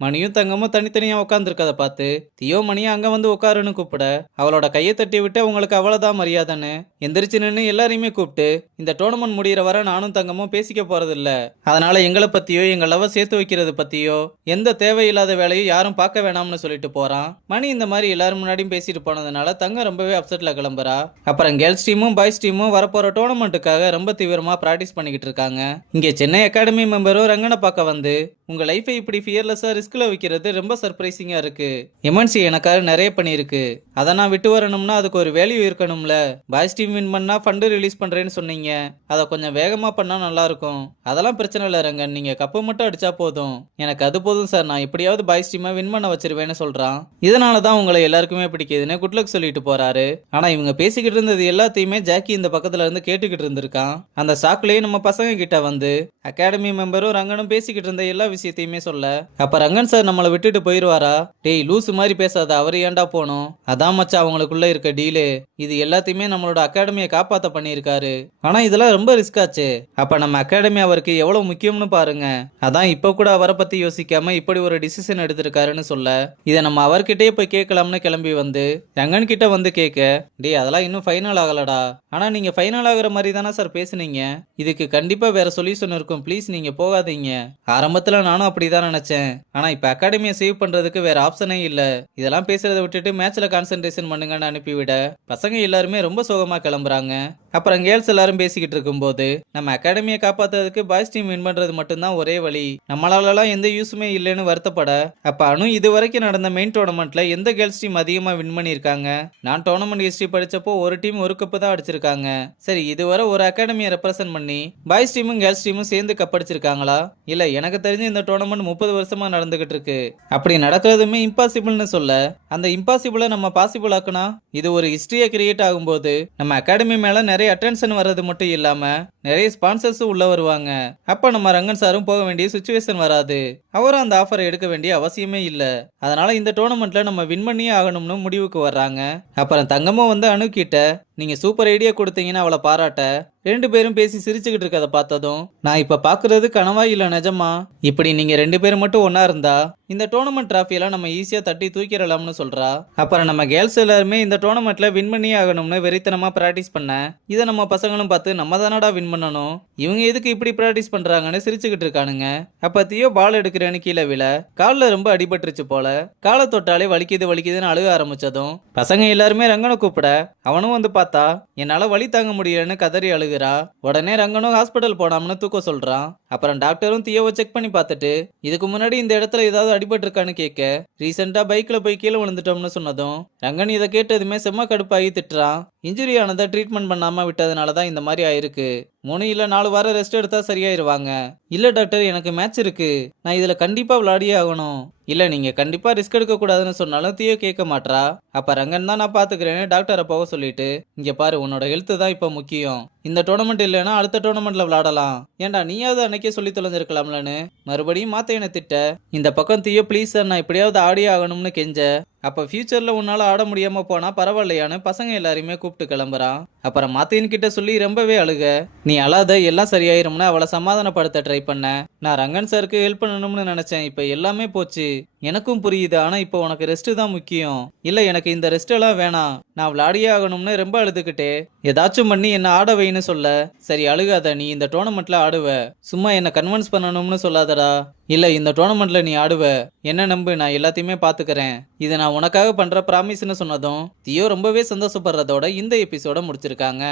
மணியும் தங்கமும் தனித்தனியா உட்காந்துருக்கத பார்த்து தியோ மணியை அங்க வந்து உட்காருன்னு கூப்பிட அவளோட கையை தட்டி விட்டு உங்களுக்கு அவ்வளவுதான் மரியாதைன்னு எந்திரிச்சு நின்று எல்லாரையுமே கூப்பிட்டு இந்த டோர்னமெண்ட் முடிகிற வரை நானும் தங்கமும் பேசிக்க போறது இல்ல. அதனால எங்களை பத்தியோ எங்க லவ் சேர்த்து வைக்கிறது பத்தியோ எந்த தேவையில்லாத வேலையும் யாரும் பார்க்க வேணாம்னு சொல்லிட்டு போறான். மணி இந்த மாதிரி எல்லாரும் முன்னாடியும் பேசிட்டு போனதுனால தங்கம் ரொம்பவே அப்செட்ல கிளம்புறா. அப்புறம் கேர்ள்ஸ் டீமும் பாய்ஸ் டீமும் வரப்போற டோர்னமெண்ட்டுக்காக ரொம்ப தீவிரமா பிராக்டிஸ் பண்ணிக்கிட்டு இருக்காங்க. இங்க சென்னை அகாடமி மெம்பரும் ரங்கனை பார்க்க வந்து உங்க லைஃபை இப்படி ஃபியர்லெஸ்ஸா ரிஸ்க்ல வைக்கிறது ரொம்ப சர்ப்ரைசிங்கா இருக்கு. எம்என்சி எனக்காக நிறைய பண்ணியிருக்கு. அதை நான் விட்டு வரணும்னா அதுக்கு ஒரு வேல்யூ இருக்கணும்ல. பாய்ஸ் டீம் வின் பண்ணா ஃபண்டு ரிலீஸ் பண்றேன்னு சொன்னீங்க. அதை கொஞ்சம் வேகமா பண்ணா நல்லா இருக்கும். அதெல்லாம் பிரச்சனை இல்லை ரங்கன், நீங்க கப்பு மட்டும் அடிச்சா போதும். எனக்கு அது போதும் சார், நான் எப்படியாவது பாய்ஸ் டீமை வின் பண்ண வச்சிருவேன்னு சொல்றான். இதனாலதான் உங்களை எல்லாருக்குமே பிடிக்குதுன்னு குட்லக் சொல்லிட்டு போறாரு. ஆனா இவங்க பேசிக்கிட்டு இருந்தது எல்லாத்தையுமே ஜாக்கி இந்த பக்கத்துல இருந்து கேட்டுக்கிட்டு இருந்திருக்கான். அந்த சாக்குலயே நம்ம பசங்க கிட்ட வந்து அகாடமி மெம்பரும் ரங்கனும் பேசிக்கிட்டு இருந்த எல்லா விஷயத்தையுமே சொல்ல, அப்ப ரங்கன் சார் நம்மளை விட்டுட்டு போயிருவாரா? டேய் லூசு மாதிரி பேசாத, அவரு ஏன்டா போனோம்? அதான் மச்சா அவங்களுக்குள்ள இருக்க டீலு. இது எல்லாத்தையுமே நம்மளோட அகாடமியை காப்பாத்த பண்ணியிருக்காரு. ஆனா இதெல்லாம் ரொம்ப ரிஸ்க் ஆச்சு. அப்ப நம்ம அகாடமி அவருக்கு எவ்வளவு முக்கியம்னு பாருங்க. அதான் இப்ப கூட அவரை பத்தி யோசிக்காம இப்படி ஒரு டிசிஷன் எடுத்திருக்காருன்னு சொல்ல, இதை நம்ம அவர்கிட்டயே போய் கேட்கலாம்னு கிளம்பி வந்து ரங்கன் கிட்ட வந்து கேட்க, டேய் அதெல்லாம் இன்னும் ஃபைனல் ஆகலடா. ஆனா நீங்க ஃபைனல் ஆகுற மாதிரி தானே சார் பேசுனீங்க. இதுக்கு கண்டிப்பா வேற சொல்யூஷன் இருக்கும். ப்ளீஸ் நீங்க போகாதீங்க. ஆரம்பத்துல நானும் அப்படிதான் நினைச்சேன். ஆனா இப்ப அகாடமியை சேவ் பண்றதுக்கு வேற ஆப்ஷனே இல்ல. இதெல்லாம் பேசுறதை விட்டுட்டு மேட்ச்ல கான்சென்ட்ரேஷன் பண்ணுங்கன்னு அனுப்பிவிட பசங்க எல்லாருமே ரொம்ப சோகமா கிளம்புறாங்க. அப்புறம் கேர்ள்ஸ் எல்லாரும் பேசிக்கிட்டு இருக்கும்போது நம்ம அகாடமியை காப்பாத்துறதுக்கு பாய்ஸ் டீம் வின் பண்றது மட்டும்தான் ஒரே வழி. நம்மளாலலாம் எந்த யூஸுமே இல்லைன்னு வருத்தப்பட, அப்ப அனு இது வரைக்கும் நடந்த மெயின் டோர்னமெண்ட்ல எந்த கேர்ள்ஸ் டீம் அதிகமா வின் பண்ணிருக்காங்க? நான் டோர்னமெண்ட் ஹிஸ்டரி படிச்சப்போ ஒரு டீம் ஒரு கப்பு தான் அடிச்சிருக்காங்க. சரி இதுவரை ஒரு அகாடமியை ரெப்ரசென்ட் பண்ணி பாய்ஸ் டீமும் கேர்ள்ஸ் டீமும் சேர்ந்து கப் அடிச்சிருக்காங்களா? இல்ல எனக்கு தெரிஞ்சு இந்த டோர்னமெண்ட் 30 வருஷமா நடந்துகிட்டு இருக்கு. அப்படி நடக்கிறதுமே இம்பாசிபிள்னு சொல்ல, அந்த இம்பாசிபிளை நம்ம பாசிபிள் ஆக்குனா இது ஒரு ஹிஸ்டரியா கிரியேட் ஆகும்போது நம்ம அகாடமி மேல நிறைய அட்டென்ஷன் வர்றது மட்டும் இல்லாம நிறைய ஸ்பான்சர்ஸ் உள்ள வருவாங்க. அப்ப நம்ம ரங்கன் சாரும் போக வேண்டிய சிச்சுவேஷன் வராது. அவரும் அந்த ஆஃபரை எடுக்க வேண்டிய அவசியமே இல்ல. அதனால இந்த டோர்னமெண்ட்ல நம்ம வின் பண்ணியே ஆகணும்னு முடிவுக்கு வர்றாங்க. அப்புறம் தங்கமும் வந்து அனு கிட்ட நீங்க சூப்பர் ஐடியா கொடுத்தீங்கன்னு அவளை பாராட்ட, ரெண்டு பேரும் பேசி சிரிச்சுக்கிட்டு இருக்கதை பார்த்ததும் நான் இப்ப பாக்குறது கனவா இல்ல நிஜமா? இப்படி நீங்க ரெண்டு பேரும் மட்டும் ஒன்னா இருந்தா இந்த டோர்னமெண்ட் டிராஃபியெல்லாம் நம்ம ஈஸியா தட்டி தூக்கிடலாம்னு சொல்றா. அப்புறம் நம்ம கேர்ள்ஸ் எல்லாருமே இந்த டோர்னமெண்ட்ல வின் பண்ணியே ஆகணும்னு வெறித்தனமா பிராக்டிஸ் பண்ண, இதை நம்ம பசங்களும் பார்த்து நம்ம தானடா வின் பண்ணணும், இவங்க எதுக்கு இப்படி பிராக்டிஸ் பண்றாங்கன்னு சிரிச்சுக்கிட்டு இருக்கானுங்க. அப்ப தியோ பால் எடுக்கிறேன்னு கீழே விழ காலில் ரொம்ப அடிபட்டுருச்சு போல. காலை தொட்டாலே வலிக்குது வலிக்குதுன்னு அழுக ஆரம்பிச்சதும் பசங்க எல்லாருமே ரங்கனை கூப்பிட அவனும் வந்து பார்த்தா என்னால வலி தாங்க முடியலன்னு கதறி அழுகிறா. உடனே ரங்கனும் ஹாஸ்பிட்டல் போனாம்னு தூக்க சொல்றான். அப்புறம் டாக்டரும் தியோவை செக் பண்ணி பார்த்துட்டு இதுக்கு முன்னாடி இந்த இடத்துல ஏதாவது அடிபட்டு இருக்கான்னு கேட்க, ரீசெண்டா பைக்ல போய் கீழே விழுந்துட்டோம்னு சொன்னதும் ரங்கன் இதை கேட்டதுமே செம்ம கடுப்பாகி திட்டுறான். இன்ஜுரி ஆனதை ட்ரீட்மெண்ட் பண்ணாம விட்டதுனாலதான் இந்த மாதிரி ஆயிருக்கு. 3 இல்ல 4 வாரம் ரெஸ்ட் எடுத்தா சரியாயிருவாங்க. இல்ல டாக்டர் எனக்கு மேட்ச் இருக்கு, நான் இதுல கண்டிப்பா விளையாடியே ஆகணும். இல்ல நீங்க கண்டிப்பா ரிஸ்க் எடுக்க கூடாதுன்னு சொன்னாலும் தியோ கேட்க மாட்றா. அப்ப ரங்கன் தான் நான் பாத்துக்கிறேன்னு டாக்டரை போக சொல்லிட்டு, இங்க பாரு உன்னோட ஹெல்த் தான் இப்ப முக்கியம். இந்த டோர்னமெண்ட் இல்லைன்னா அடுத்த டோர்னமெண்ட்ல விளையாடலாம். ஏன்டா நீயாவது அன்னைக்கே சொல்லி தொலைஞ்சிருக்கலாம்லன்னு மறுபடியும் மாத்த என்ன திட்ட, இந்த பக்கம் தியோ ப்ளீஸ் சார் நான் எப்படியாவது ஆடியே ஆகணும்னு கெஞ்ச, அப்ப ஃபியூச்சர்ல உன்னால ஆட முடியாம போனா பரவாயில்லையான்னு பசங்க எல்லாரையுமே கூப்பிட்டு கிளம்புறான். அப்புறம் மாத்தின் கிட்ட சொல்லி ரொம்பவே அழுக, நீ அழாத எல்லாம் சரியாயிரும்னு அவளை சமாதானப்படுத்த ட்ரை பண்ண. நான் ரங்கன் சாருக்கு ஹெல்ப் பண்ணணும்னு நினைச்சேன், இப்ப எல்லாமே போச்சு. எனக்கும் புரியுது, ஆனா இப்போ உனக்கு ரெஸ்ட் தான் முக்கியம். இல்ல எனக்கு இந்த ரெஸ்ட் எல்லாம் வேணாம், நான் விளையாடியே ஆகணும்னு ரொம்ப அழுதுகிட்டே ஏதாச்சும் பண்ணி என்ன ஆட வைன்னு சொல்ல, சரி அழுகாத, நீ இந்த டோர்னமெண்ட்ல ஆடுவ, சும்மா என்ன கன்வின்ஸ் பண்ணணும்னு சொல்லாதடா. இல்ல இந்த டோர்னமெண்ட்ல நீ ஆடுவ, என்ன நம்பு, நான் எல்லாத்தையுமே பாத்துக்கிறேன், இது நான் உனக்காக பண்ற ப்ராமிஸ்னு சொன்னதும் தியோ ரொம்பவே சந்தோஷப்படுறதோட இந்த எபிசோட முடிச்சிருக்காங்க.